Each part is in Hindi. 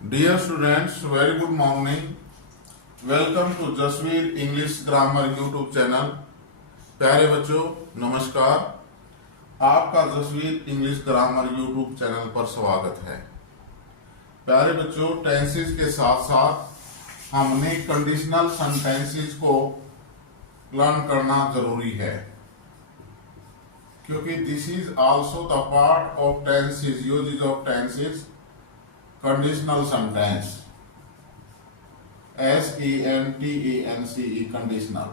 Dear students, very good morning. Welcome to Jasvir English grammar YouTube channel. प्यारे बच्चों नमस्कार, आपका Jasvir English grammar YouTube channel पर स्वागत है। प्यारे बच्चों, टेंसेस के साथ साथ हमने कंडीशनल सेंटेंसेस को लर्न करना जरूरी है, क्योंकि this is also the part of tenses, uses of tenses. Conditional sentence, SENTENCE, conditional.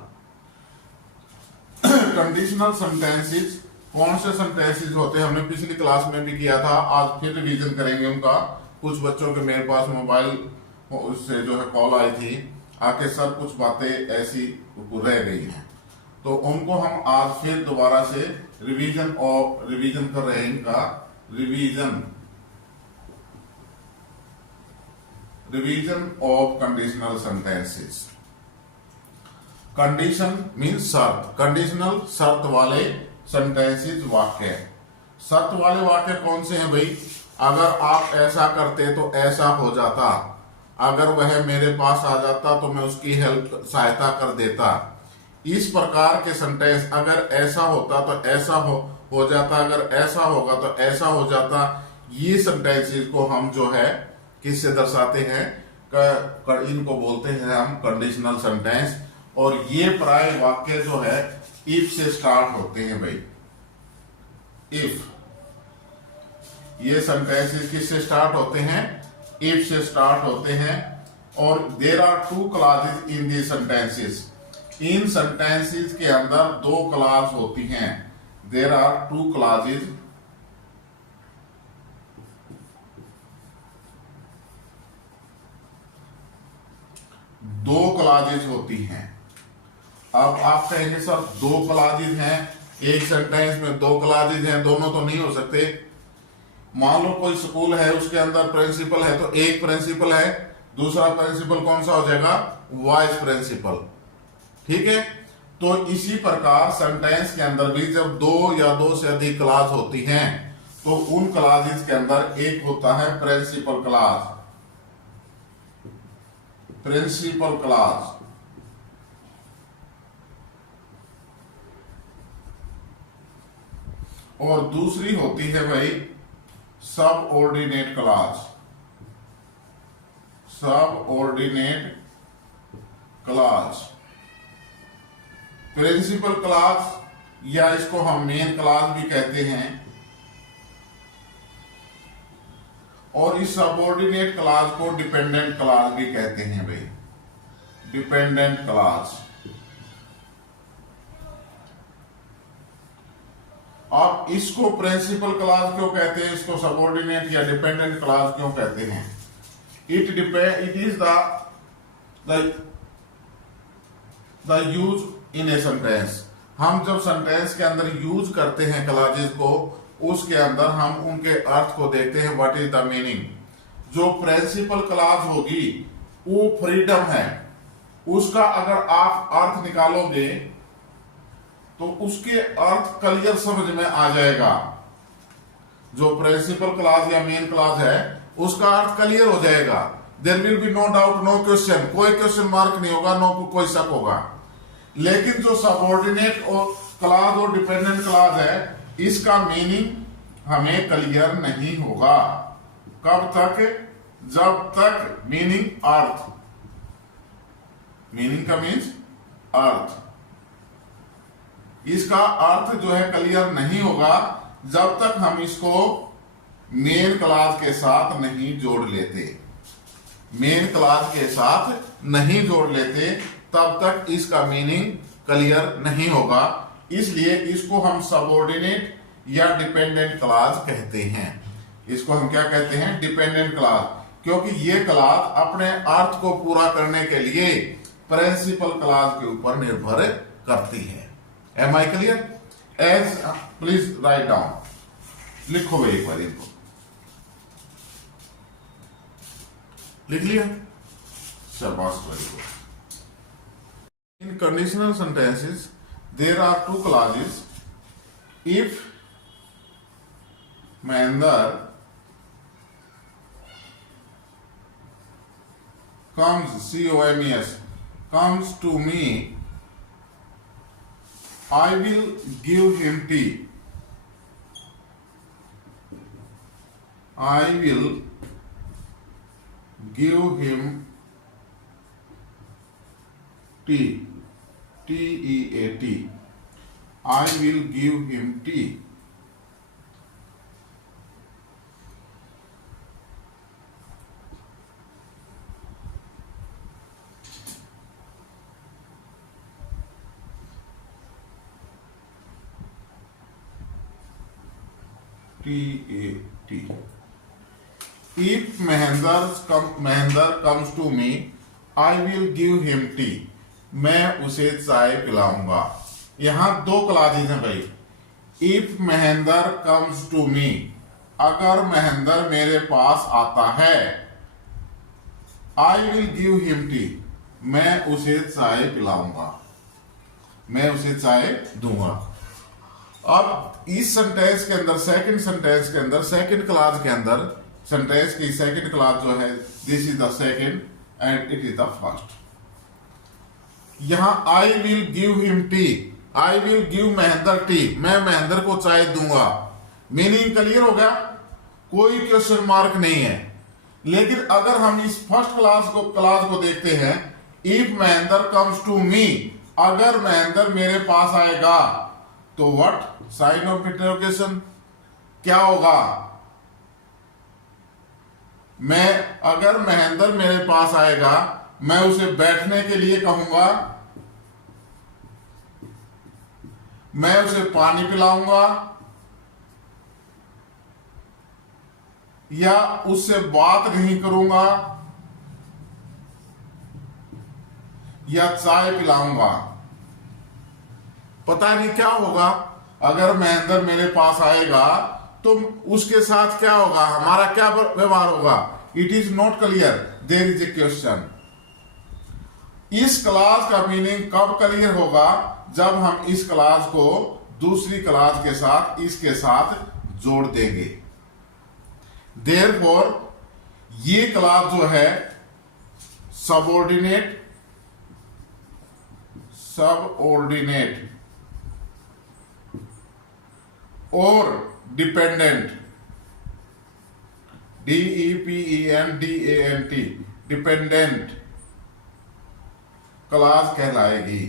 Conditional sentences कौन से सेंटेंसेस होते हैं, हमने पिछली क्लास में भी किया था, आज फिर रिवीजन करेंगे उनका। कुछ बच्चों के मेरे पास मोबाइल उससे जो है कॉल आई थी, आके सर कुछ बातें ऐसी रह गई हैं, तो उनको हम आज फिर दोबारा से रिवीजन कर रहे हैं। इनका revision of conditional sentences. Condition means शर्त, कंडीशनल शर्त वाले सेंटेंसेस वाक्य। शर्त वाले वाक्य कौन से हैं भाई? अगर आप ऐसा करते तो ऐसा हो जाता, अगर वह मेरे पास आ जाता तो मैं उसकी सहायता कर देता। इस प्रकार के सेंटेंस, अगर ऐसा होता तो ऐसा हो जाता, अगर ऐसा होगा तो ऐसा हो जाता, ये सेंटेंसेस को हम जो है किससे दर्शाते हैं? इनको बोलते हैं हम कंडीशनल सेंटेंस। और ये प्राय वाक्य जो है इफ से स्टार्ट होते हैं भाई। इफ, ये सेंटेंसेस किससे स्टार्ट होते हैं? इफ से स्टार्ट होते हैं। और there are two clauses in the sentences. इन सेंटेंसेस के अंदर दो क्लॉज होती हैं। देयर आर टू क्लॉजेस, दो क्लॉजेज होती हैं। अब आप कहेंगे सर दो क्लॉजेज हैं, एक सेंटेंस में दो क्लॉजेज हैं, दोनों तो नहीं हो सकते। मान लो कोई स्कूल है, उसके अंदर प्रिंसिपल है, तो एक प्रिंसिपल है, दूसरा प्रिंसिपल कौन सा हो जाएगा? Vice principal. ठीक है, तो इसी प्रकार सेंटेंस के अंदर भी जब दो या दो से अधिक क्लॉज होती हैं, तो उन क्लॉजेज के अंदर एक होता है प्रिंसिपल क्लॉज, प्रिंसिपल क्लॉज। और दूसरी होती है भाई subordinate clause, subordinate clause. Principal clause या इसको हम मेन क्लॉज भी कहते हैं, और इस सबऑर्डिनेट क्लॉज को डिपेंडेंट क्लॉज भी कहते हैं भाई, डिपेंडेंट क्लॉज। अब इसको प्रिंसिपल क्लॉज क्यों कहते हैं, इसको सबऑर्डिनेट या डिपेंडेंट क्लॉज क्यों कहते हैं? It is the use in a sentence. हम जब सेंटेंस के अंदर यूज करते हैं क्लॉजेस को, उसके अंदर हम उनके अर्थ को देखते हैं, व्हाट इज द मीनिंग। जो प्रिंसिपल क्लॉज होगी वो फ्रीडम है, उसका अगर आप अर्थ निकालोगे तो उसके अर्थ क्लियर समझ में आ जाएगा। जो प्रिंसिपल क्लॉज या मेन क्लॉज है उसका अर्थ क्लियर हो जाएगा। There will be no doubt, no question, कोई क्वेश्चन मार्क नहीं होगा, नो कोई शक होगा। लेकिन जो सबऑर्डिनेट और क्लॉज और डिपेंडेंट क्लॉज है, इसका मीनिंग हमें क्लियर नहीं होगा। कब तक? जब तक मीनिंग अर्थ, मीनिंग का मीन्स अर्थ, इसका अर्थ जो है क्लियर नहीं होगा जब तक हम इसको मेन क्लॉज के साथ नहीं जोड़ लेते। मेन क्लॉज के साथ नहीं जोड़ लेते तब तक इसका मीनिंग क्लियर नहीं होगा। इसलिए इसको हम सबऑर्डिनेट या डिपेंडेंट क्लॉज कहते हैं। इसको हम क्या कहते हैं? डिपेंडेंट क्लॉज, क्योंकि ये क्लॉज अपने अर्थ को पूरा करने के लिए प्रिंसिपल क्लॉज के ऊपर निर्भर करती है। Am I clear? As please write down, लिखो भाई एक बार इनको, लिख लिया? शाबाश, very good. In conditional sentences there are two clauses. If Mehender comes, COMES, comes to me, I will give him tea. I will give him tea. T-E-A-T. I will give him tea. T-A-T. If Mahendra comes to me, I will give him tea. मैं उसे चाय पिलाऊंगा। यहां दो क्लासेस हैं भाई। If Mahendra comes to me, अगर महेंद्र मेरे पास आता है, I will give him tea, मैं उसे चाय पिलाऊंगा, मैं उसे चाय दूंगा। अब इस सेंटेंस के अंदर, सेकंड सेंटेंस के अंदर, सेकंड क्लास के अंदर, सेंटेंस की सेकंड क्लास जो है, this is the second and it is the first. यहां I will give him T, I will give Mahendra T, मैं महेंद्र को चाय दूंगा। मीनिंग क्लियर हो गया, कोई क्वेश्चन मार्क नहीं है। लेकिन अगर हम इस फर्स्ट क्लास को देखते हैं, if Mahendra comes to me, अगर महेंद्र मेरे पास आएगा, तो व्हाट, साइन ऑफ इंटरोगेशन, क्या होगा? अगर महेंद्र मेरे पास आएगा, मैं उसे बैठने के लिए कहूंगा, मैं उसे पानी पिलाऊंगा, या उससे बात नहीं करूंगा, या चाय पिलाऊंगा। पता नहीं क्या होगा। अगर महेंद्र मेरे पास आएगा तो उसके साथ क्या होगा, हमारा क्या व्यवहार होगा? It is not clear, there is a question. इस क्लास का मीनिंग कब क्लियर होगा? जब हम इस क्लास को दूसरी क्लास के साथ, इसके साथ जोड़ देंगे। देयरफॉर ये क्लास जो है सबऑर्डिनेट और डिपेंडेंट, DEPENDANT, डिपेंडेंट क्लास कहलाएगी।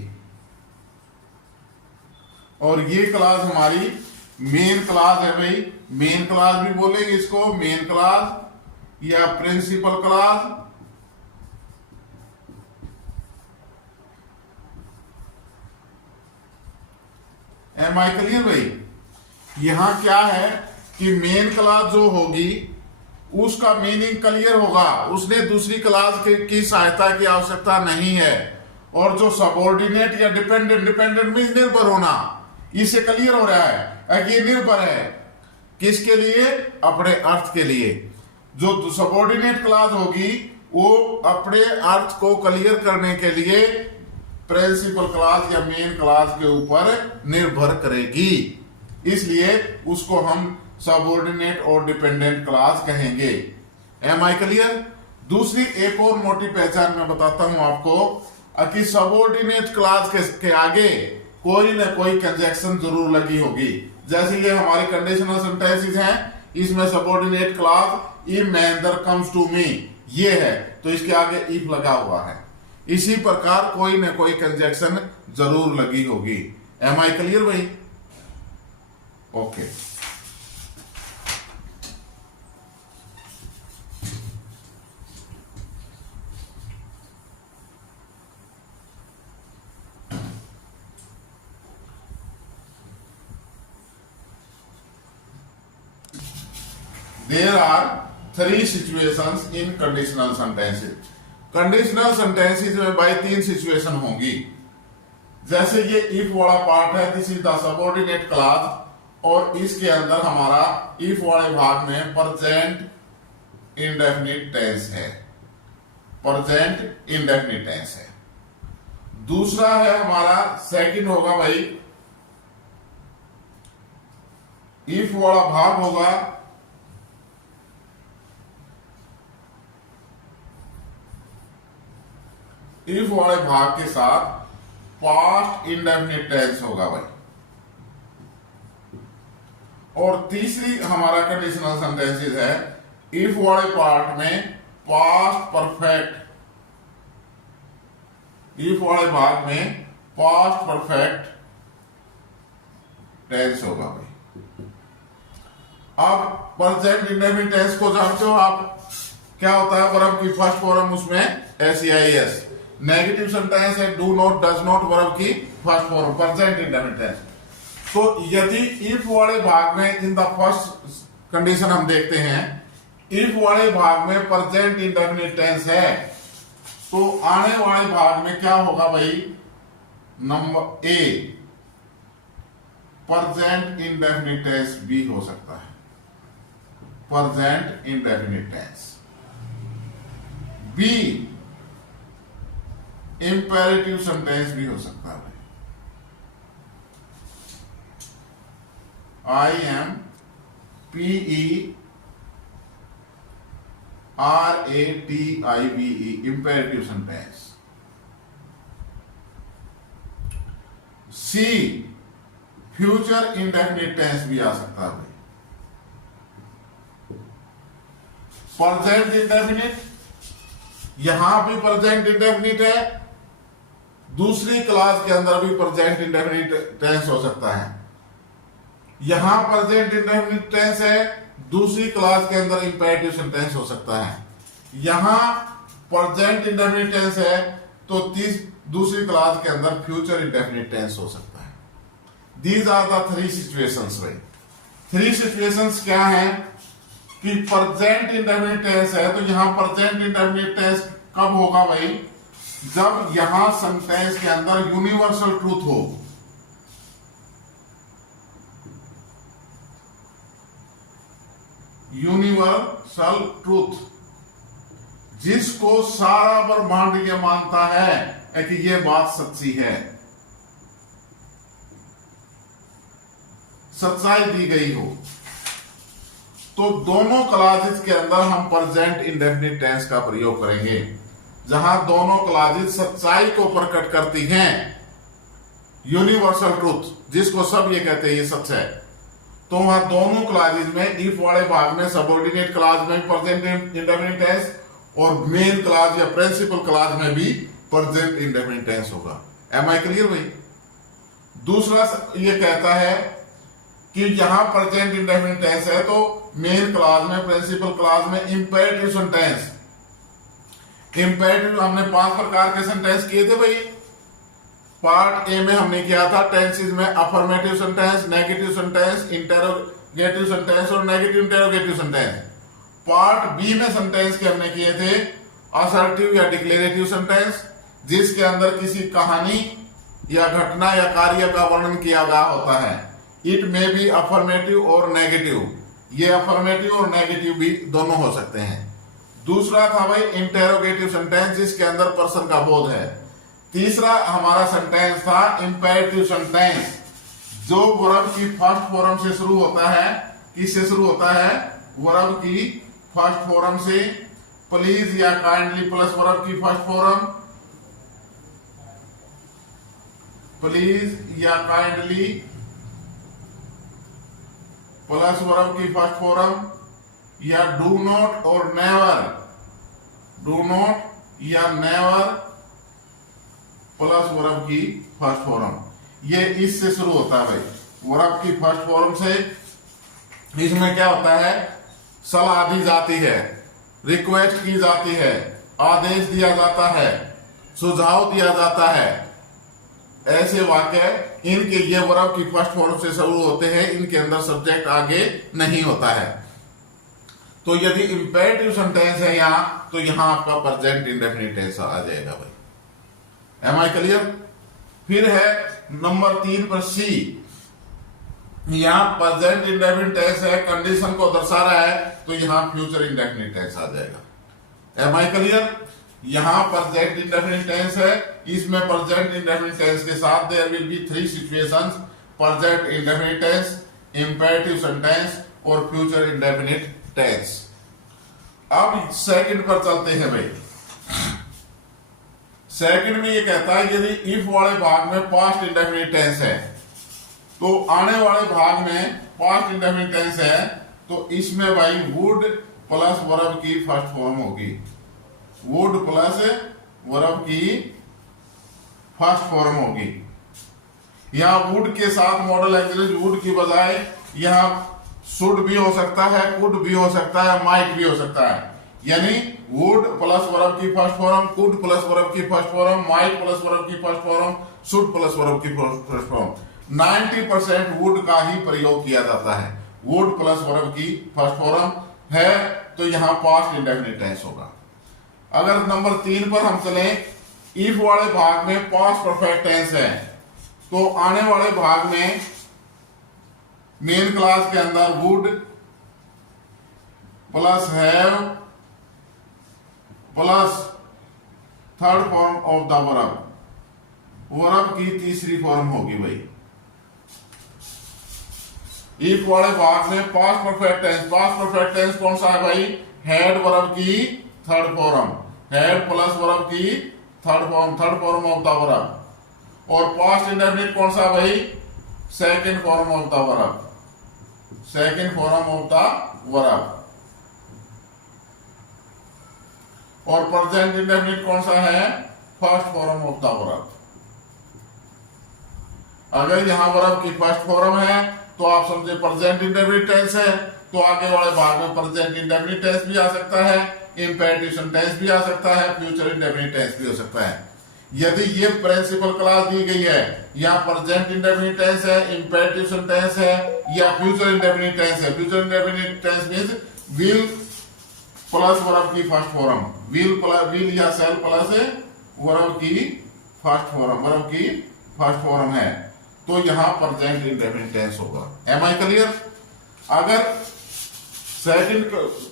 और ये क्लास हमारी मेन क्लास है भाई। मेन क्लास भी बोलेंगे इसको, मेन क्लास या principal clause. Am I clear भाई? यहां क्या है कि मेन क्लास जो होगी उसका मीनिंग क्लियर होगा, उसने दूसरी क्लास की सहायता की आवश्यकता नहीं है। और जो सबऑर्डिनेट या डिपेंडेंट में निर्भर होना, इससे क्लियर हो रहा है कि ये निर्भर है किसके लिए? अपने अर्थ के लिए। जो सबऑर्डिनेट क्लास होगी वो अपने अर्थ को क्लियर करने के लिए प्रिंसिपल क्लास या मेन क्लास के ऊपर निर्भर करेगी, इसलिए उसको हम सबऑर्डिनेट और डिपेंडेंट क्लास कहेंगे। Am I clear? दूसरी एक और मोटी पहचान मैं बताता हूं आपको कि सबऑर्डिनेट क्लास के आगे कोई ना कोई कंजक्शन जरूर लगी होगी। जैसे ये हमारे कंडीशनल सेंटेंसेस हैं, इसमें subordinate clause if Mahendra comes to me ये है, तो इसके आगे इफ लगा हुआ है। इसी प्रकार कोई ना कोई कंजक्शन जरूर लगी होगी। एम आई क्लियर भाई? Okay. There are 3 situations in conditional sentences. Conditional sentences में भाई 3 सिचुएशन होंगी। जैसे ये इफ वाला पार्ट है, this is the subordinate clause, और इसके अंदर हमारा इफ वाले भाग में प्रेजेंट इंडेफिनिट टेंस है, प्रेजेंट इंडेफिनिट टेंस है। दूसरा है हमारा, सेकंड होगा भाई, इफ वाला भाग होगा इफ वाले भाग के साथ पास्ट इंडेफिनिट टेंस होगा भाई। और तीसरी हमारा कंडीशनल सेंटेंसेस है इफ वाले पार्ट में पास्ट परफेक्ट, इफ वाले भाग में पास्ट परफेक्ट टेंस होगा भाई। अब प्रेजेंट इंडेफिनिट टेंस को जानते हो आप, क्या होता है वर्ब की फर्स्ट फॉर्म उसमें SEIS। नेगेटिव सेंटेंस है do not, does not, verb की first form present indefinite tense. तो यदि इफ वाले भाग में इन द फर्स्ट कंडीशन हम देखते हैं, इफ वाले भाग में प्रेजेंट इंडेफिनिट टेंस है तो आने वाले भाग में क्या होगा भाई, number A present indefinite tense भी हो सकता है, present indefinite tense. B imperative sentence भी हो सकता है। IMPERATIVE imperative sentence. C future indefinite tense भी आ सकता है भाई। प्रेजेंट इंडेफिनिट, यहां भी प्रेजेंट इंडेफिनिट है, दूसरी क्लास के अंदर भी प्रेजेंट इंडेफिनिट टेंस हो सकता है। यहां प्रेजेंट इंडेफिनिट टेंस है, दूसरी क्लास के अंदर इंपेरेटिव सेंटेंस हो सकता है। यहां प्रेजेंट इंडेफिनिट टेंस है तो दूसरी क्लास के अंदर फ्यूचर इंडेफिनिट टेंस हो सकता है। These are the three situations भाई। थ्री सिचुएशंस क्या है कि प्रेजेंट इंडेफिनिट टेंस है तो यहां प्रेजेंट इंडेफिनिट टेंस कब होगा भाई, जब यहां सेंटेंस के अंदर यूनिवर्सल ट्रूथ हो। यूनिवर्सल ट्रूथ, जिसको सारा ब्रह्मांड ये मानता है कि ये बात सच्ची है, सच्चाई दी गई हो, तो दोनों क्लासेस के अंदर हम प्रेजेंट इंडेफिनिट टेंस का प्रयोग करेंगे। जहां दोनों क्लासेस सच्चाई को प्रकट करती हैं, यूनिवर्सल ट्रूथ जिसको सब ये कहते हैं ये सच है, तो वहां दोनों क्लासेस में इफ वाले भाग में सबऑर्डिनेट क्लास में प्रेजेंट इंडेफिनिट टेंस और मेन क्लास या प्रिंसिपल क्लास में भी प्रेजेंट इंडेफिनिट टेंस होगा। एम आई क्लियर भाई। दूसरा ये कहता है कि यहां प्रेजेंट इंडेफिनिट टेंस है तो मेन क्लास में प्रिंसिपल क्लास में इंपेरेटिव सेंटेंस, इंपेरेटिव हमने 5 प्रकार के सेंटेंस किए थे भाई। पार्ट ए में हमने किया था टेंसेस में affirmative sentence, negative sentence, interrogative sentence और negative interrogative sentence. Part B में सेंटेंस के हमने किए थे असर्टिव या डिक्लेरेटिव सेंटेंस, जिसके अंदर किसी कहानी या घटना या कार्य का वर्णन किया गया होता है। इट में भी अफर्मेटिव और नेगेटिव, ये अफर्मेटिव और नेगेटिव भी दोनों हो सकते हैं। दूसरा था भाई इंटेरोगेटिव सेंटेंस, जिसके अंदर पर्सन का बोध है। तीसरा हमारा सेंटेंस था इंपेरेटिव सेंटेंस, जो वर्ब की फर्स्ट फॉर्म से शुरू होता है। किससे शुरू होता है, वर्ब की फर्स्ट फॉर्म से। प्लीज या काइंडली प्लस वर्ब की फर्स्ट फॉर्म, प्लीज या काइंडली प्लस वर्ब की फर्स्ट फॉर्म, या डू नॉट और नेवर, डू नॉट या नेवर प्लस वर्ब की फर्स्ट फॉर्म। ये इससे शुरू होता है भाई, वर्ब की फर्स्ट फॉर्म से। इसमें क्या होता है, सलाह दी जाती है, रिक्वेस्ट की जाती है, आदेश दिया जाता है, सुझाव दिया जाता है। ऐसे वाक्य इनके ये वर्ब की फर्स्ट फॉर्म से शुरू होते हैं, इनके अंदर सब्जेक्ट आगे नहीं होता है। तो यदि इंपेरेटिव सेंटेंस है यहां तो यहां आपका प्रेजेंट इंडेफिनिट टेंस आ जाएगा भाई। Am I clear. फिर है नंबर 3 पर सी, यहां प्रेजेंट इंडेफिनिट टेंस है, कंडीशन को दर्शा रहा है तो यहां फ्यूचर इंडेफिनिट टेंस आ जाएगा। Am I clear. यहां प्रेजेंट इंडेफिनिट टेंस है, इसमें प्रेजेंट इंडेफिनिट टेंस के साथ there will be 3 situations, present indefinite tense, imperative sentence और फ्यूचर इंडेफिनिट टेंस। अब सेकंड पर चलते हैं भाई। सेकंड में ये कहता है यदि इफ वाले भाग में पास्ट इंडेफिनिट टेंस है, तो आने वाले भाग में पास्ट इंडेफिनिट टेंस है, तो इसमें भाई वुड प्लस वर्ब की फर्स्ट फॉर्म होगी। वुड प्लस वर्ब की फर्स्ट फॉर्म होगी। यहां वुड के साथ मॉडल एक्सिलरी वुड की बजाय यहां शुड भी हो सकता है, कुड भी हो सकता है, माइट भी हो सकता है। यानी वुड प्लस वर्ब की first form, could plus verb की first form, might plus verb की first form, should plus verb की फर्स्ट फॉर्म। 90% वुड का ही प्रयोग किया जाता है। वुड प्लस वर्ब की फर्स्ट फॉर्म है तो यहां पास्ट इंडेफिनिट टेंस होगा। अगर नंबर 3 पर हम चले, इफ वाले भाग में पास्ट परफेक्ट टेंस है, तो आने वाले भाग में मेन क्लास के अंदर would plus have plus third form of the verb, verb की तीसरी फॉर्म होगी भाई। इफ वाले भाग में पास्ट परफेक्ट टेंस कौन सा है भाई? हैड वर्ब की third form, had plus verb की third form of the verb. और पास्ट इंडेफिनिट कौन सा भाई? Second form of the verb, second form of the verb. और प्रेजेंट इंडेफिनिट कौन सा है? First form of the verb. अगर यहां वर्ब की फर्स्ट फॉर्म है तो आप समझे प्रेजेंट इंडेफिनिट टेंस है, तो आगे वाले भाग में प्रेजेंट इंडेफिनिट टेंस भी आ सकता है, इंपेरेटिव टेंस भी आ सकता है, फ्यूचर इंडेफिनिट टेंस भी हो सकता है। यदि ये प्रिंसिपल क्लास दी गई है, या प्रेजेंट इंडेफिनिट टेंस है, इंपेरेटिव टेंस है, या फ्यूचर इंडेफिनिट टेंस है। Future indefinite tense means will plus verb की फर्स्ट फॉर्म, विल या शैल प्लस वर्ब की फर्स्ट फॉर्म है, तो यहां प्रेजेंट इंडेफिनिट टेंस होगा। Am I clear? अगर सेकंड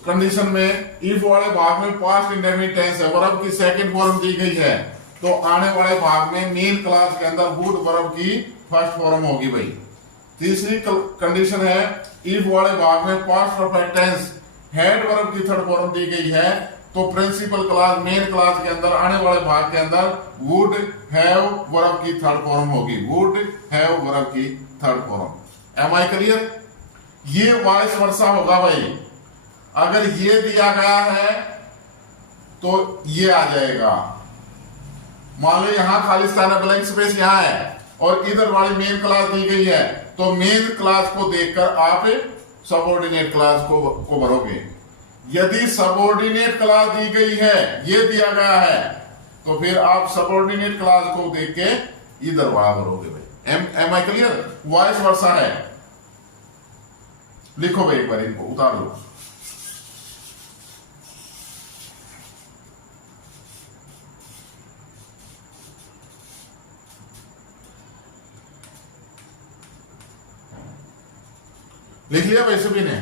कंडीशन में इफ वाले भाग में पास्ट इंडेफिनिट टेंस है, वर्ब की सेकंड फॉर्म दी गई है, तो आने वाले भाग में मेन क्लास के अंदर वुड वर्ब की फर्स्ट फॉर्म होगी भाई। तीसरी कंडीशन है, इफ वाले भाग में past perfect tense had verb की थर्ड फॉर्म दी गई है, तो प्रिंसिपल क्लास मेन क्लास के अंदर आने वाले भाग के अंदर वुड हैव वर्ब की थर्ड फॉर्म होगी, वुड हैव वर्ब की third form. Am I clear? ये वॉइस वर्सा होगा भाई। अगर ये दिया गया है तो ये आ जाएगा। मान लो यहां खालिस्तान है, ब्लैंक स्पेस यहां है, और इधर वाली मेन क्लास दी गई है, तो मेन क्लास को देखकर आप सबऑर्डिनेट क्लास को भरोगे। यदि सबऑर्डिनेट क्लास दी गई है, ये दिया गया है, तो फिर आप सबऑर्डिनेट क्लास को देख के इधर वहां भरोगे भाई। Am I clear? Vice versa है। लिखो भाई, एक बार इनको उतार लो। लिख लिया भाई सभी ने?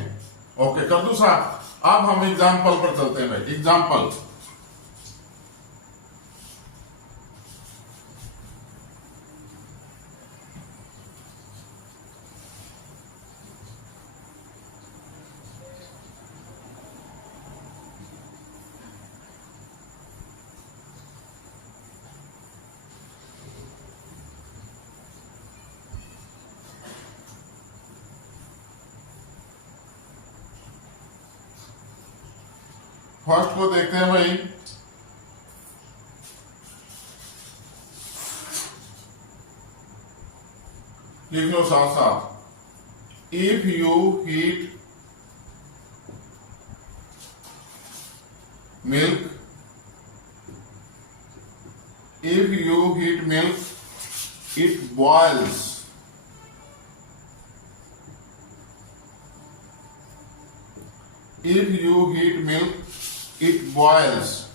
ओके, कर दू साहब। अब हम एग्जाम्पल पर चलते हैं भाई। एग्जाम्पल, फर्स्ट को देखते हैं भाई। लिख लो साथ साथ। If you heat milk, if you heat milk it boils. If you heat milk, it boils.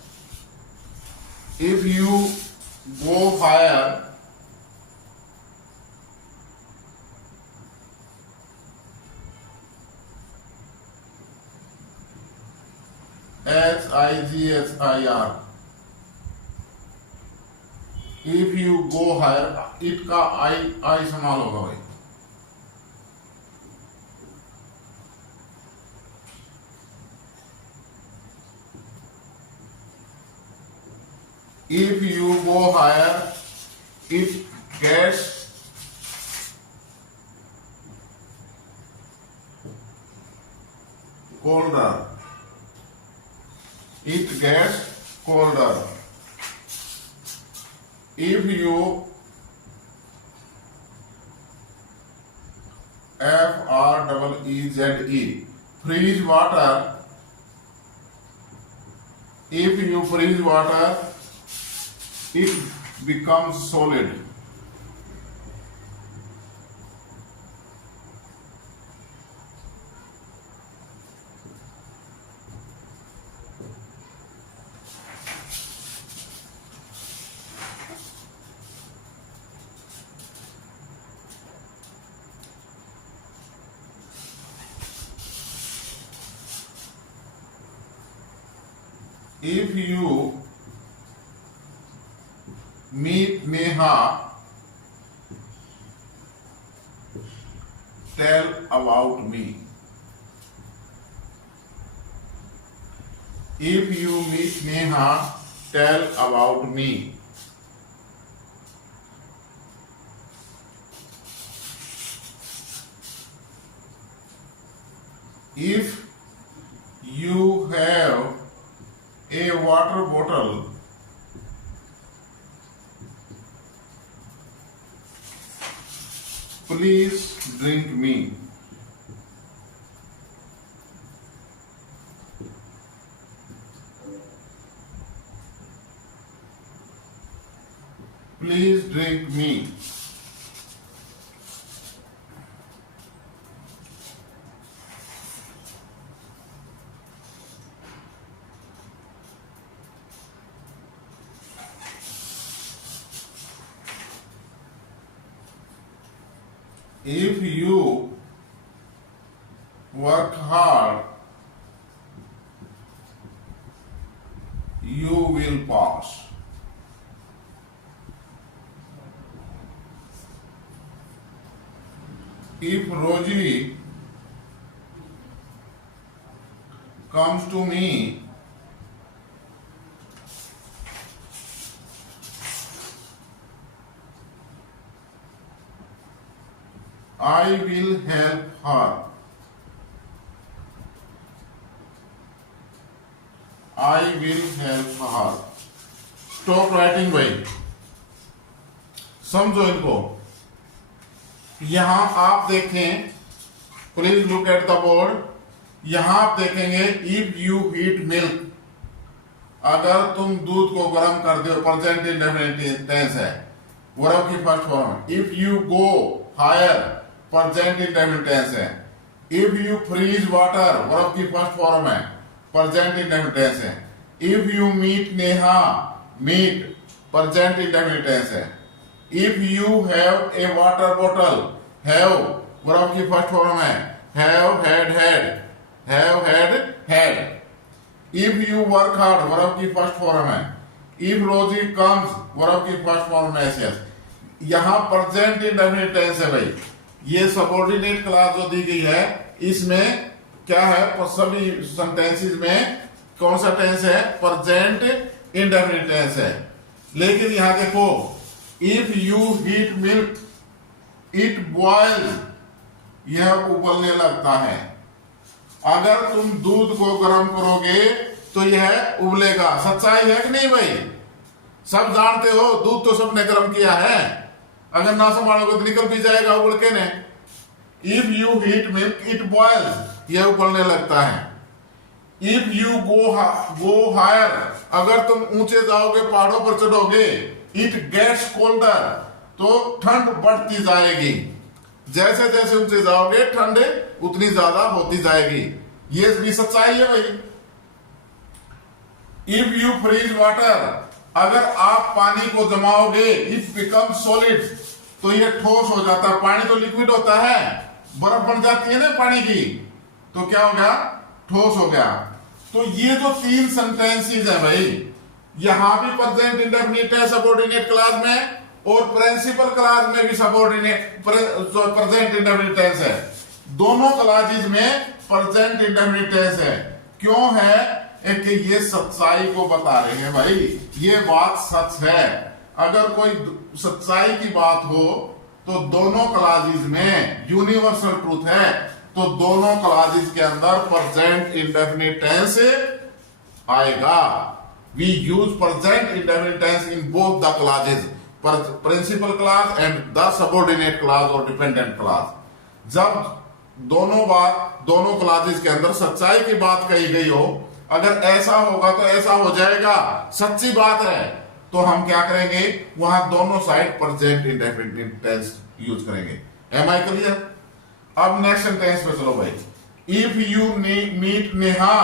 If you go higher, HIGHIR. If you go higher, it का I इस्तेमाल होगा भाई। If you go higher, it gets colder. It gets colder. If you FREEZE freeze water, if you freeze water, it becomes solid. If you meet Neha, tell about me. If you meet Neha, tell about me. If you have a water bottle, please drink me. Please drink me. If you work hard, you will pass. If Rosie comes to me, I will help her. I will help her. Stop writing भाई, समझो इनको। यहां आप देखें, please look at the board. यहां आप देखेंगे इफ यू हीट मिल्क, अगर तुम दूध को गर्म कर दो, प्रेजेंट इंडेफिनिट टेंस है, वर्ब की फर्स्ट फॉर्म है। If you go higher, present indefinite tense है। If you freeze water, verb की फर्स्ट फॉर्म है, प्रेजेंट इंडेफिनिट टेंस है। If you meet Neha, meet present indefinite tense है। If you have a water bottle, have verb की फर्स्ट फॉर्म है, have had had, have had had. If you work hard, verb की फर्स्ट फॉर्म है। इफ रोजी कम्स, वर्ब की फर्स्ट फॉर्म है एस। यहां प्रेजेंट इंडेफिनिट टेंस है भाई। ये सबऑर्डिनेट क्लास जो दी गई है, इसमें क्या है, सभी सेंटेंसेस में कौन सा टेंस है, प्रेजेंट इंडेफिनिट टेंस है। लेकिन यहां देखो, if you heat milk, it boil, यह उबलने लगता है। अगर तुम दूध को गर्म करोगे तो यह उबलेगा। सच्चाई है कि नहीं भाई? सब जानते हो, दूध तो सबने गर्म किया है, अगर ना संभालोगे तो निकल भी जाएगा उबल के ने। If you heat milk, it boils, यह उबलने लगता है। इफ यू गो हायर, अगर तुम ऊंचे जाओगे, पहाड़ों पर चढ़ोगे, इट गेट्स कोल्डर, तो ठंड बढ़ती जाएगी। जैसे जैसे ऊंचे जाओगे ठंड उतनी ज्यादा होती जाएगी। ये भी सच्चाई है भाई। इफ यू फ्रीज वाटर, अगर आप पानी को जमाओगे, इट बिकम सॉलिड, तो ये ठोस हो जाता है। पानी तो लिक्विड होता है, बर्फ बन जाती है ना पानी की, तो क्या हो गया, ठोस हो गया। तो ये जो तीन सेंटेंसेस है भाई, यहां भी प्रेजेंट इंडेफिनिट है सबऑर्डिनेट क्लास में, और प्रिंसिपल क्लास में भी सबऑर्डिनेट प्रेजेंट इंडेफिनिट टेंस है। दोनों क्लासेस में प्रेजेंट इंडेफिनिट टेंस है। क्यों है? कि ये सच्चाई को बता रहे हैं भाई, ये बात सच है। अगर कोई सच्चाई की बात हो तो दोनों क्लासेस में यूनिवर्सल ट्रूथ है, तो दोनों क्लासेस के अंदर प्रेजेंट इंडेफिनिट टेंस आएगा। We use present indefinite tense in both the clauses, principal clause and the subordinate clause और डिपेंडेंट क्लास। जब दोनों क्लासेस के अंदर सच्चाई की बात कही गई हो, अगर ऐसा होगा तो ऐसा हो जाएगा, सच्ची बात है, तो हम क्या करेंगे, वहां दोनों side present indefinite tense use करेंगे। Am I clear? अब नेक्स्ट सेंटेंस पे चलो भाई। इफ यू मीट नेहा,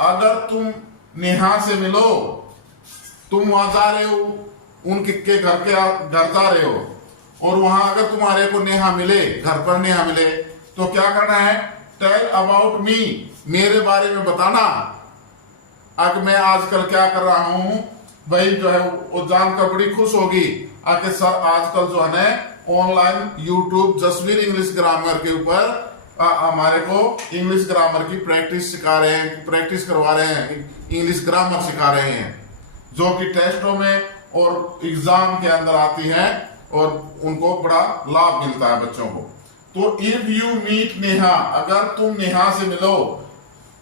अगर तुम नेहा से मिलो, तुम वहां जा रहे हो, उनके घर जा रहे हो, और वहां अगर तुम्हारे को नेहा मिले, घर पर नेहा मिले, तो क्या करना है, टेल अबाउट मी, मेरे बारे में बताना। अगर मैं आजकल क्या कर रहा हूं भाई, जो है वो जानकर बड़ी खुश होगी आके सर आजकल जो है online YouTube Jasveer English grammar के ऊपर हमारे को इंग्लिश ग्रामर की प्रैक्टिस सिखा रहे हैं, प्रैक्टिस करवा रहे हैं, इंग्लिश ग्रामर सिखा रहे हैं, जो कि टेस्टों में और एग्जाम के अंदर आती है और उनको बड़ा लाभ मिलता है बच्चों को। तो इफ यू मीट नेहा, अगर तुम नेहा से मिलो,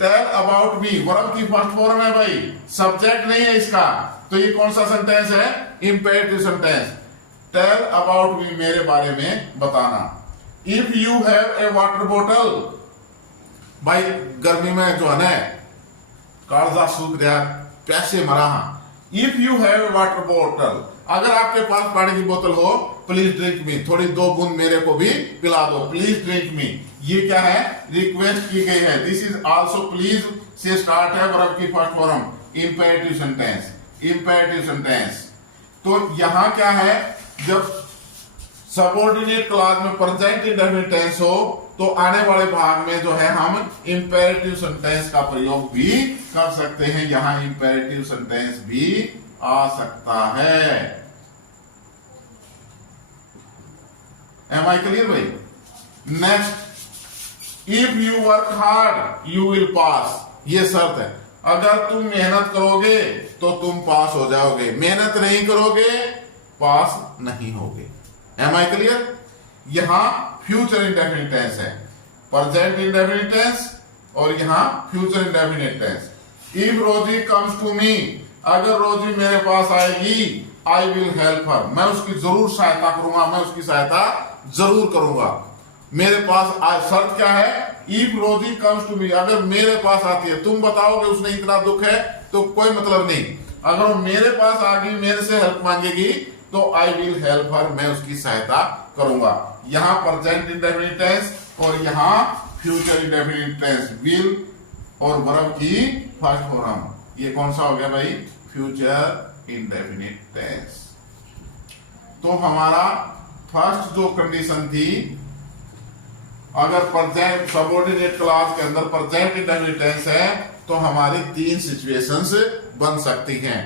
टेल अबाउट मी, वर्ब की फर्स्ट फॉर्म है भाई, सब्जेक्ट नहीं है इसका, तो ये कौन सा सेंटेंस है, imperative sentence. Tell about me, मेरे बारे में बताना। If you have a water bottle, भाई गर्मी में जो है ना कालजा सूख गया, प्यासे मरा। If you have a water bottle, अगर आपके पास पानी की बोतल हो, प्लीज ड्रिंक मी, थोड़ी 2 बूंद मेरे को भी पिला दो, प्लीज ड्रिंक मी। ये क्या है, रिक्वेस्ट की गई है। दिस इज आल्सो प्लीज से स्टार्ट है वर्ब की first form, imperative sentence, imperative sentence. तो यहां क्या है, जब सबऑर्डिनेट क्लॉज में प्रेजेंट इंडेफिनिट टेंस हो, तो आने वाले भाग में जो है हम इंपेरेटिव सेंटेंस का प्रयोग भी कर सकते हैं। यहां इंपेरेटिव सेंटेंस भी आ सकता है। एम आई क्लियर भाई? Next, if you work hard you will pass, ये शर्त है। अगर तुम मेहनत करोगे तो तुम पास हो जाओगे, मेहनत नहीं करोगे पास नहीं होगे। Am I clear? यहां फ्यूचर इंडेफिनिट टेंस है, प्रेजेंट इंडेफिनिट टेंस और यहां future indefinite tense. If Rosy comes to me, अगर रोजी मेरे पास आएगी, आई विल हेल्प हर, मैं उसकी जरूर सहायता करूंगा, मैं उसकी सहायता जरूर करूंगा। मेरे पास आज शर्त क्या है, if Rosy comes to me, अगर मेरे पास आती है, तुम बताओगे उसने इतना दुख है तो कोई मतलब नहीं, अगर वो मेरे पास आ गई, मेरे से हेल्प मांगेगी, तो आई विल हेल्प हर, मैं उसकी सहायता करूंगा। यहां प्रेजेंट इंडेफिनिट टेंस और यहां फ्यूचर इंडेफिनिट टेंस, विल और वर्ब की फर्स्ट फॉर्म, ये कौन सा हो गया भाई, फ्यूचर इंडेफिनिट टेंस। तो हमारा फर्स्ट जो कंडीशन थी, अगर प्रेजेंट सबऑर्डिनेट क्लॉज के अंदर प्रेजेंट इंडेफिनिट टेंस है, तो हमारी 3 सिचुएशंस बन सकती हैं।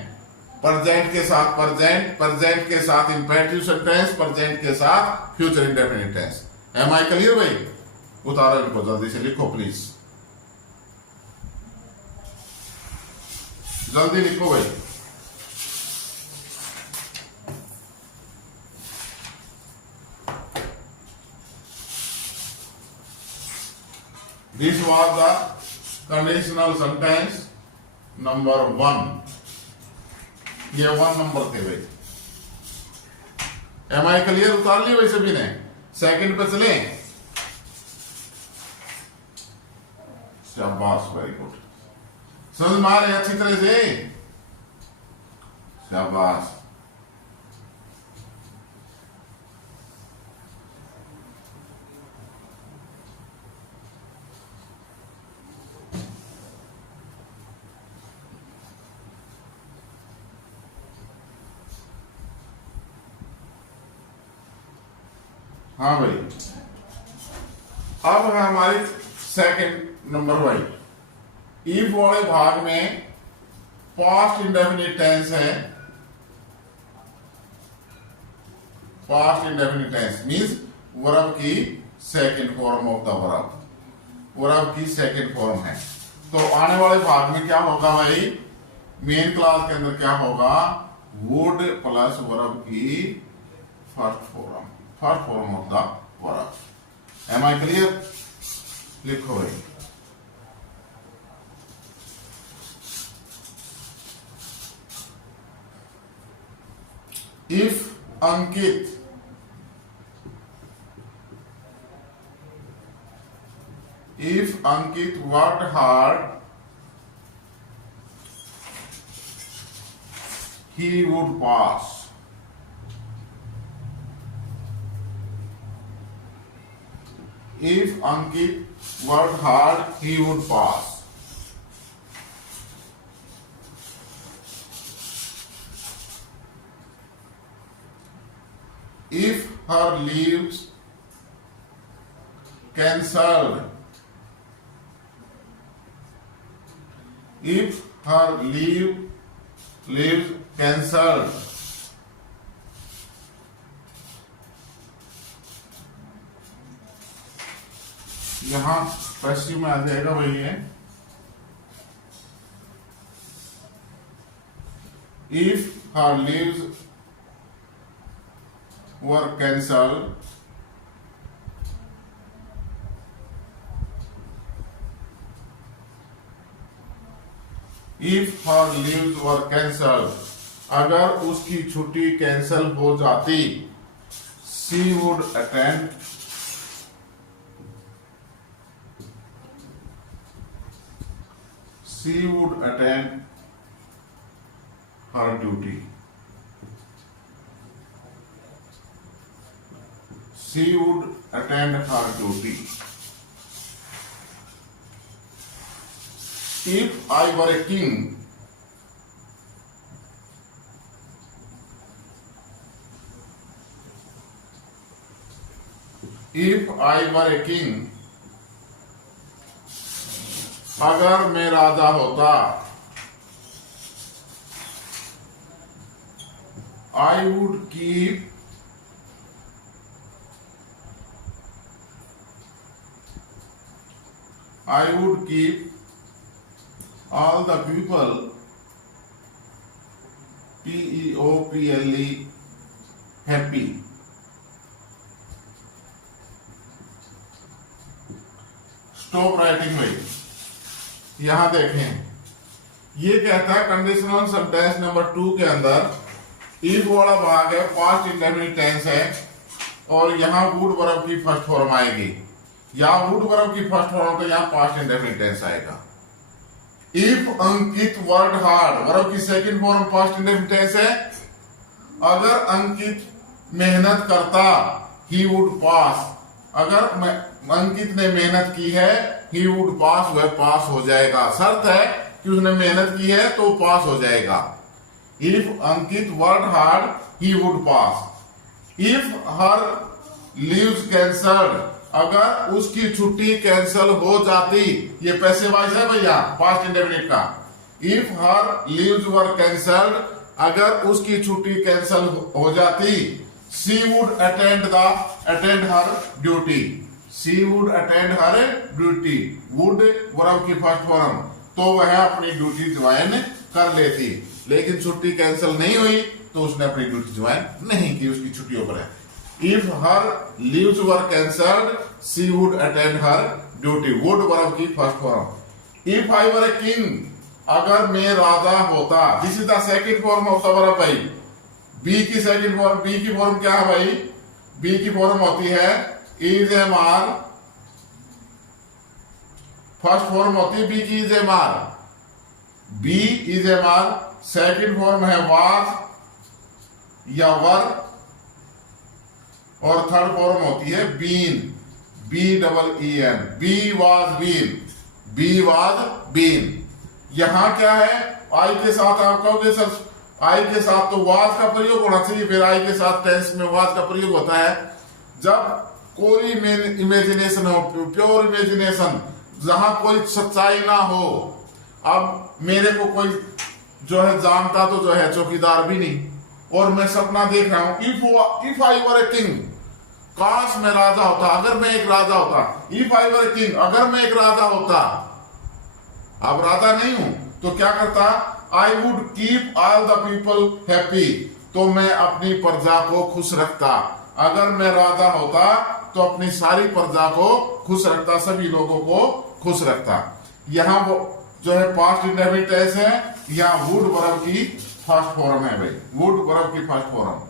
प्रेजेंट के साथ प्रेजेंट, प्रेजेंट के साथ इंपेरेटिव सेंटेंस, प्रेजेंट के साथ future indefinite tense. Am I clear भाई? उतारो इनको, जल्दी से लिखो प्लीज, जल्दी लिखो भाई। This was the conditional sentence number 1. ये 1 नंबर थे भाई। Am I clear? उतार लिया भाई सभी ने? सेकंड पे चले, शाबाश, वेरी गुड, समझ में आ रहे अच्छी तरह से, शाबाश। हाँ भाई, अब है हमारी सेकंड नंबर भाई। इफ वाले भाग में पास्ट इंडेफिनिट टेंस है, past indefinite tense means verb की second form of the verb, verb की सेकंड फॉर्म है। तो आने वाले भाग में क्या होगा भाई, मेन क्लास के अंदर क्या होगा, वुड प्लस वर्ब की first form of the verb. Am I clear? लिखो भाई, if Ankit worked hard, he would pass. If Ankit worked hard, he would pass. If her leaves cancelled, if her leaves cancelled, यहां पैसिव में आ जाएगा वही है, if her leaves were cancelled, if her leaves were cancelled, अगर उसकी छुट्टी कैंसल हो जाती, she would attend her duty. She would attend her duty. If I were a king, अगर मैं राजा होता, I would keep all the people, people, happy. Stop writing भाई, यहां देखें, ये कहता है कंडीशनल सेंटेंस नंबर 2 के अंदर इफ वाला भाग है, पास्ट इंडेफिनिट टेंस है, और यहां वुड वर्ब की फर्स्ट फॉर्म आएगी, या वुड वर्ब की फर्स्ट फॉर्म तो यहां पास्ट इंडेफिनिट टेंस आएगा। If Ankit word hard, verb की second form past indefinite tense है, अगर अंकित मेहनत करता, ही वुड पास, अगर अंकित ने मेहनत की है, ही वुड पास, वह पास हो जाएगा, शर्त है कि उसने मेहनत की है तो पास हो जाएगा। If Ankit word hard, he would pass. If her leaves cancelled, अगर उसकी छुट्टी कैंसल हो जाती, ये पैसे वाइज है भैया, पास्ट इंडेफिनिट का। If her leaves were cancelled, अगर उसकी छुट्टी कैंसल हो जाती, she would attend her duty. She would attend her duty. would verb की फर्स्ट फॉर्म, तो वह अपनी ड्यूटी ज्वाइन कर लेती, लेकिन छुट्टी कैंसिल नहीं हुई तो उसने अपनी ड्यूटी ज्वाइन नहीं की, उसकी छुट्टियों पर है। If her leaves were cancelled, she would attend her duty. would verb की first form. If I were a king, अगर मैं राजा होता, this is the second form of the verb भाई। बी की सेकंड फॉर्म, बी की फॉर्म क्या है भाई, बी की फॉर्म होती है is am are, first form होती है बी की is am are, B is am are, second form है वाज या वर, और थर्ड फॉर्म होती है been, B double E N, be was been, be was been. यहां क्या है, आई के साथ आप कहोगे सर, आई के साथ तो वाज का प्रयोग होना चाहिए, फिर आई के साथ टेंस में वाज का प्रयोग होता है जब कोई इमेजिनेशन हो, प्योर इमेजिनेशन, जहां कोई सच्चाई ना हो। अब मेरे को कोई जो है जानता तो जो है चौकीदार भी नहीं, और मैं सपना देख रहा हूं, if I were a king, काश मैं राजा होता, अगर मैं एक राजा होता, if I were a king, अगर मैं एक राजा होता, अब राधा नहीं हूं तो क्या करता, I would keep all the people happy, तो मैं अपनी प्रजा को खुश रखता। अगर मैं राधा होता तो अपनी सारी प्रजा को खुश रखता, सभी लोगों को खुश रखता। यहाँ वो जो है पास्ट इंडेफिनिट टेंस है, यहाँ वुड वर्ब की फर्स्ट फॉर्म है भाई, वुड वर्ब की फर्स्ट फॉर्म,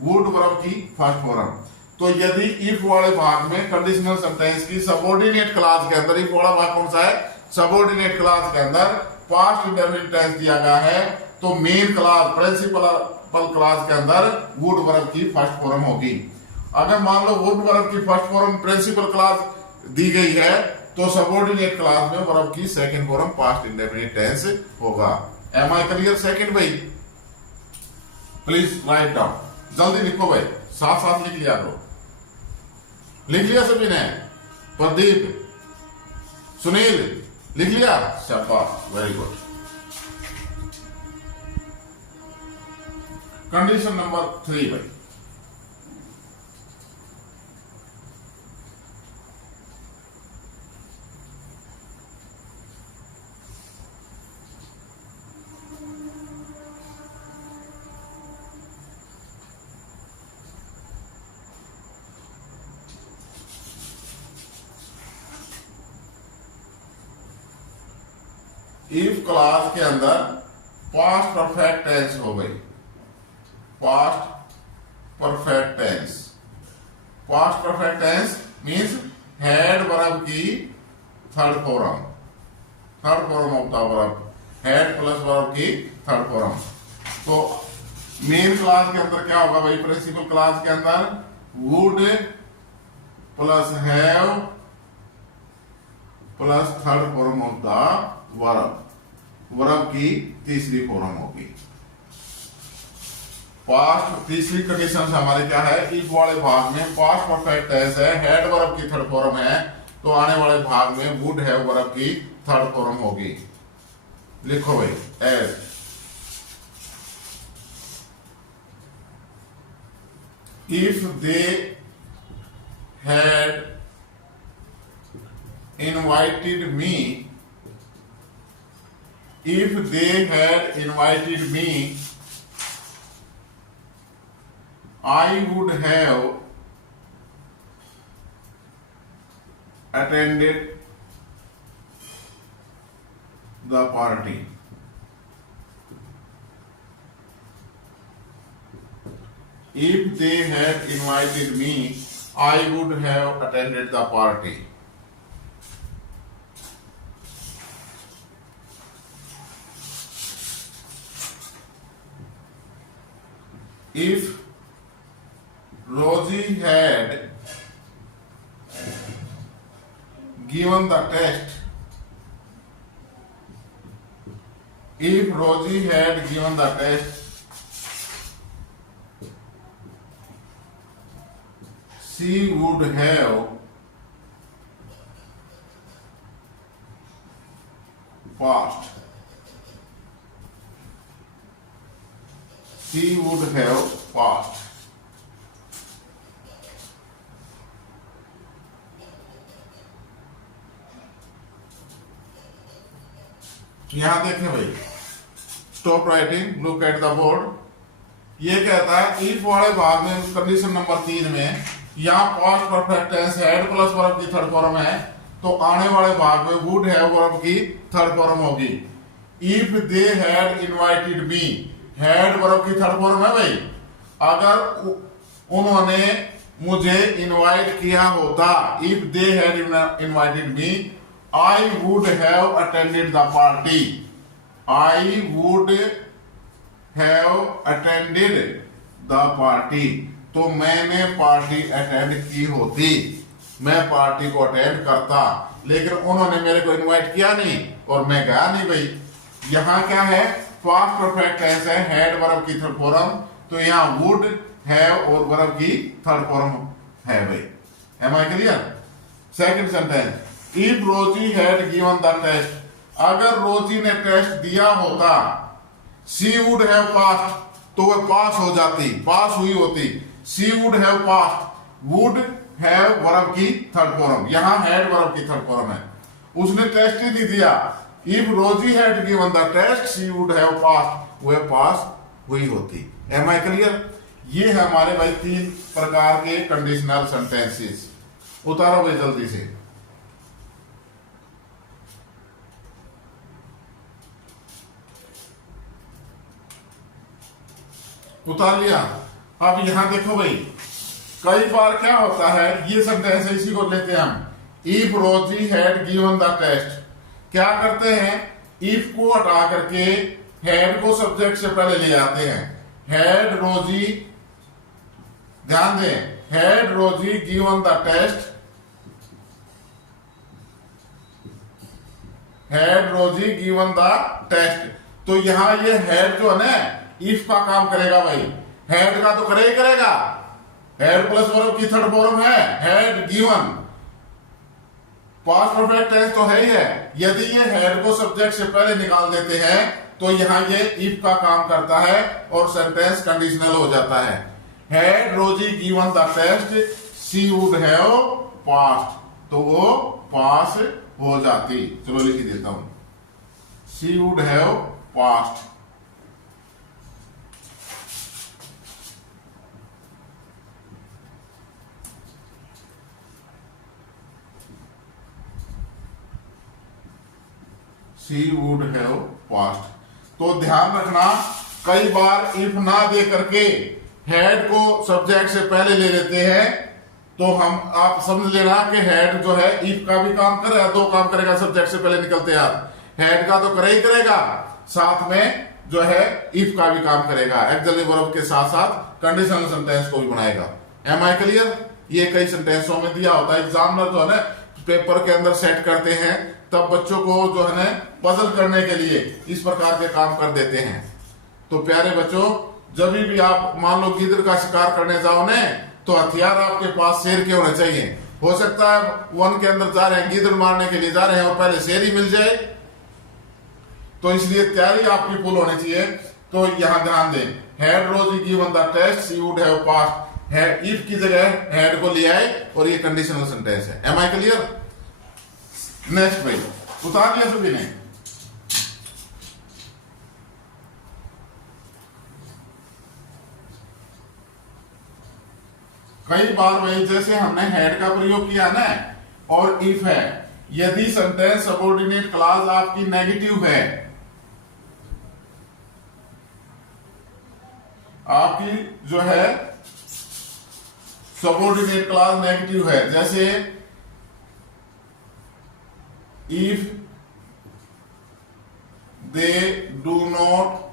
वुड वर्ब की फर्स्ट फॉर्म। तो यदि इफ वाले भाग में कंडीशनल सेंटेंस की सबऑर्डिनेट क्लास के अंदर, इफ वाला भाग कौन सा है, सबऑर्डिनेट क्लास के अंदर पास्ट इंडेफिनिट टेंस दिया गया है, तो मेन क्लास प्रिंसिपल क्लास के अंदर वुड वर्ब की फर्स्ट फॉर्म होगी। अगर मान लो वुड वर्ब की फर्स्ट फॉर्म प्रिंसिपल क्लास दी गई है, तो सबऑर्डिनेट क्लास में वर्ब की second form past indefinite tense होगा। एम आई क्लियर सेकंड भाई? प्लीज राइट डाउन, जल्दी लिखो भाई, साथ साथ लिख लिया करो। लिख लिया सभी ने? प्रदीप, सुनील लिख लिया? शाबाश, वेरी गुड। कंडीशन नंबर 3 भाई, इफ क्लास के अंदर पास्ट परफेक्ट टेंस हो गई, past perfect tense, past perfect tense means had verb की third form, third form of the verb, had plus verb की थर्ड फॉर्म। तो मेन क्लास के अंदर क्या होगा भाई, प्रिंसिपल क्लास के अंदर would plus have plus third form of the verb, verb की तीसरी फॉर्म होगी। पास्ट तीसरी कंडीशन हमारे क्या है, इफ वाले भाग में पास्ट परफेक्ट टेंस है, हेड वर्ब की थर्ड फॉर्म है, तो आने वाले भाग में वुड हैव वर्ब की थर्ड फॉर्म होगी। लिखो भाई, as if they had invited me, if they had invited me, I would have attended the party. If they had invited me, I would have attended the party. If Rosie had given the test, if Rosie had given the test, she would have passed. She would have passed. यहां देखें भाई, stop writing, look at the board. ये कहता है इफ वाले भाग में कंडीशन नंबर 3 में यहाँ past perfect tense had plus verb की थर्ड फॉर्म है, तो आने वाले भाग में वुड हैव वर्ब की थर्ड फॉर्म होगी। If they had invited me, had verb की थर्ड फॉर्म है भाई, अगर उन्होंने मुझे इनवाइट किया होता, if they had invited me, I would have attended the party, I would have attended the party, तो मैंने पार्टी अटेंड की होती, मैं पार्टी को अटेंड करता, लेकिन उन्होंने मेरे को इनवाइट किया नहीं और मैं गया नहीं भाई। यहां क्या है, पास्ट परफेक्ट टेंस है, हेड वर्ब की थर्ड फॉर्म, तो यहाँ वुड हैव और वर्ब की थर्ड फॉर्म है भाई। Am I clear? Second sentence, if Rosy had given the test, अगर रोजी ने टेस्ट दिया होता, शी वुड हैव पास्ड, तो वह पास हो जाती, पास हुई होती, she would have passed, would have verb की थर्ड फॉर्म, यहां हेड वर्ब की थर्ड फॉर्म है, उसने टेस्ट ही नहीं दिया, if Rosy had given the test she would have pass, वह पास हुई होती। Am I clear? ये है हमारे भाई 3 प्रकार के कंडीशनल सेंटेंसेस। उतारो भाई जल्दी से। उतार लिया? अब यहां देखो भाई, कई बार क्या होता है, ये सेंटेंस इसी को लेते हैं हम, if Rosy had given the test. क्या करते हैं, इफ को हटा करके हैड को सब्जेक्ट से पहले ले आते हैं। हैड रोजी, ध्यान दें, had Rosy given the test, had Rosy given the test. तो यहां ये हैड जो है ना, इफ का काम करेगा भाई, हैड का तो करे ही करेगा। हैड प्लस वर्ब की थर्ड फॉर्म है had given, past perfect tense तो है ही है। यदि ये हैड को सब्जेक्ट से पहले निकाल देते हैं तो यहां ये इफ का काम करता है और सेंटेंस कंडीशनल हो जाता है। Had Rosy given the test she would have passed, तो वो पास हो जाती। चलो लिख देता हूं, she would have passed. She would have passed. तो ध्यान रखना, कई बार इफ ना दे करके हैड को सब्जेक्ट से पहले ले लेते हैं, तो हम, आप समझ लेना कि हैड जो है इफ का भी काम करेगा, 2 काम करेगा सब्जेक्ट से पहले निकलते हैं। हैड का तो करे ही करेगा, साथ में जो है इफ का भी काम करेगा। एक्सिलरी वर्ब के साथ साथ कंडीशनल सेंटेंस को भी बनाएगा। Am I clear? ये कई सेंटेंसों में दिया होता है। एग्जामिनर जो है ना पेपर के अंदर सेट करते हैं, तब बच्चों को जो है ना पजल करने के लिए इस प्रकार के काम कर देते हैं। तो प्यारे बच्चों, जब भी आप मान लो गिद्ध का शिकार करने जाओ ने, तो हथियार आपके पास शेर के होने चाहिए। हो सकता है वन के अंदर जा रहे हैं, गिद्ध मारने के लिए जा रहे हैं और पहले शेर ही मिल जाए, तो इसलिए तैयारी आपकी फुल होनी चाहिए। तो यहां ध्यान दें, had Rosy given the test she would have passed, had if की जगह हैड को ले आए और ये कंडीशनल सेंटेंस है। Am I clear? नेक्स्ट भाई, उतार लिया सभी ने? कई बार भाई जैसे हमने हैड का प्रयोग किया ना, और इफ है, यदि सेंटेंस सबऑर्डिनेट क्लॉज आपकी नेगेटिव है, आपकी जो है सबऑर्डिनेट क्लॉज नेगेटिव है, जैसे if they do not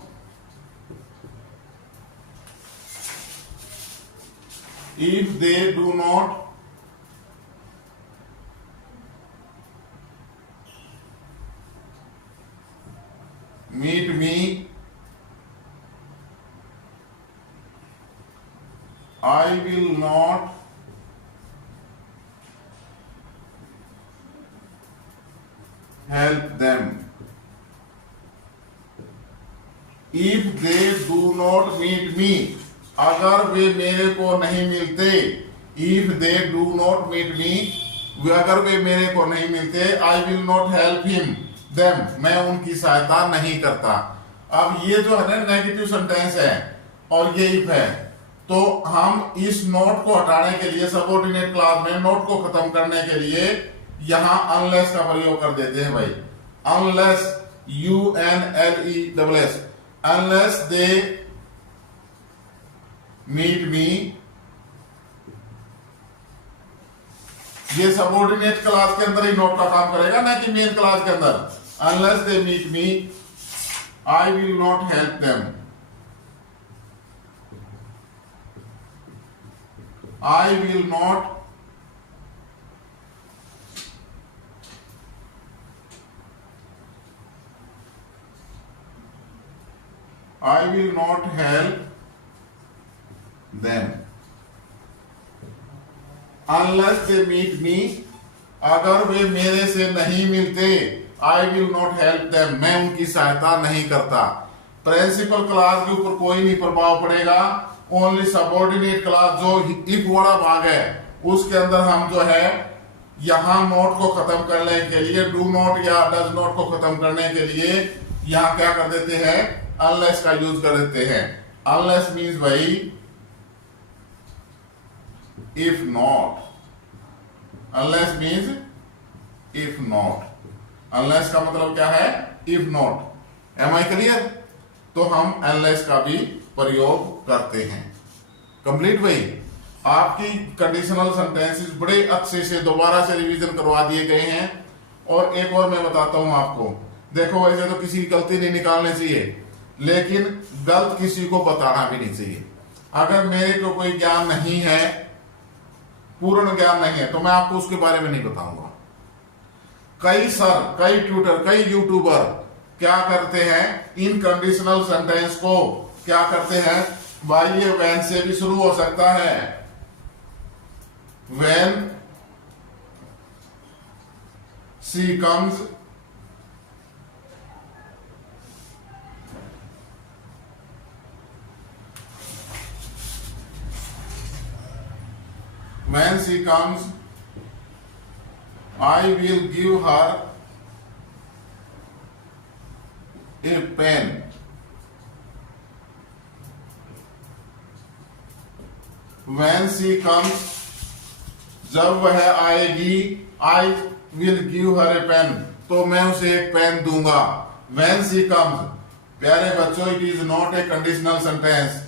if they do not meet me, I will not help them. If they do not meet me, अगर वे मेरे को नहीं मिलते, if they do not meet me, अगर वे मेरे को नहीं मिलते, I will not help him them, मैं उनकी सहायता नहीं करता। अब ये जो है ना नेगेटिव सेंटेंस है और ये इफ है, तो हम इस नोट को हटाने के लिए सबऑर्डिनेट क्लॉज में नोट को खत्म करने के लिए यहां अनलेस का प्रयोग कर देते हैं भाई। Unless, UNLESS, unless they meet me, ये सबऑर्डिनेट क्लास के अंदर ही नोट का काम करेगा, ना कि मेन क्लास के अंदर। Unless they meet me, I will not help them, I will not help them. Unless they meet me, अगर वे मेरे से नहीं मिलते, I will not help them, मैं उनकी सहायता नहीं करता। प्रिंसिपल क्लास के ऊपर कोई नहीं प्रभाव पड़ेगा, ओनली सबऑर्डिनेट क्लास जो इफ वाला भाग है उसके अंदर हम जो है यहां नोट को खत्म करने के लिए, डू नॉट या डज नॉट को खत्म करने के लिए यहां क्या कर देते हैं, अनलेस का यूज कर देते हैं। अनलेस मीन्स भाई if not, unless means if not. Unless का मतलब क्या है, if not. Am I clear? तो हम अनलेस का भी प्रयोग करते हैं। कंप्लीट भाई। आपकी कंडीशनल सेंटेंसेस बड़े अच्छे से दोबारा से रिवीजन करवा दिए गए हैं। और एक और मैं बताता हूं आपको, देखो वैसे तो किसी की गलती नहीं निकालनी चाहिए, लेकिन गलत किसी को बताना भी नहीं चाहिए। अगर मेरे को कोई ज्ञान नहीं है, पूर्ण ज्ञान नहीं है, तो मैं आपको उसके बारे में नहीं बताऊंगा। कई सर, कई ट्यूटर, कई यूट्यूबर क्या करते हैं, इन कंडीशनल सेंटेंस को क्या करते हैं, भाई ये वैन से भी शुरू हो सकता है। When she comes, when she comes, I will give her a pen. When she comes, जब वह आएगी, I will give her a pen, तो मैं उसे एक पेन दूंगा। When she comes, प्यारे बच्चों, it is not a conditional sentence.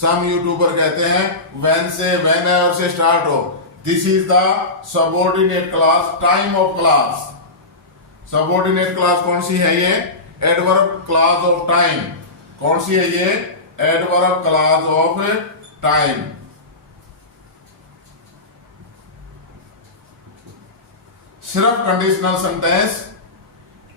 Some YouTuber कहते हैं when से, whenever से स्टार्ट हो। This is the subordinate clause, time of clause. Subordinate clause कौन सी है ये, एडवर्ब क्लास ऑफ टाइम। कौन सी है ये, एडवर्ब क्लास ऑफ टाइम। सिर्फ कंडीशनल सेंटेंस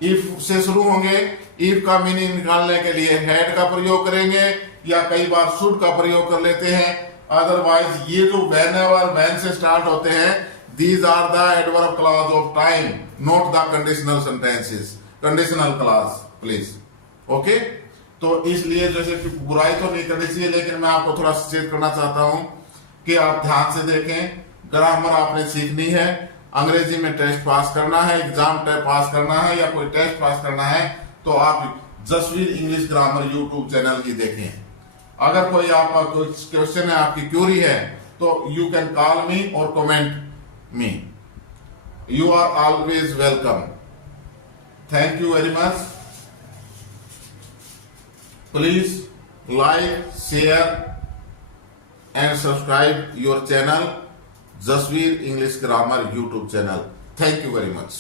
इफ से शुरू होंगे। इफ का मीनिंग निकालने के लिए हैड का प्रयोग करेंगे, या कई बार शुड का प्रयोग कर लेते हैं। अदरवाइज ये जो व्हेनेवर, व्हेन से स्टार्ट होते हैं, these are the adverb clause of time, not the conditional sentences. Conditional clause please, okay. तो इसलिए जैसे कि बुराई तो नहीं करनी चाहिए, लेकिन मैं आपको थोड़ा सचेत करना चाहता हूं कि आप ध्यान से देखें। ग्रामर आपने सीखनी है, अंग्रेजी में टेस्ट पास करना है, एग्जाम पास करना है, या कोई टेस्ट पास करना है, तो आप Jasveer English grammar YouTube channel की देखें। अगर कोई आपका कोई क्वेश्चन है, आपकी क्यूरी है, तो यू कैन कॉल मी और comment me. You are always welcome. Thank you very much. Please like, share and subscribe your channel, Jasveer English Grammar YouTube channel. Thank you very much.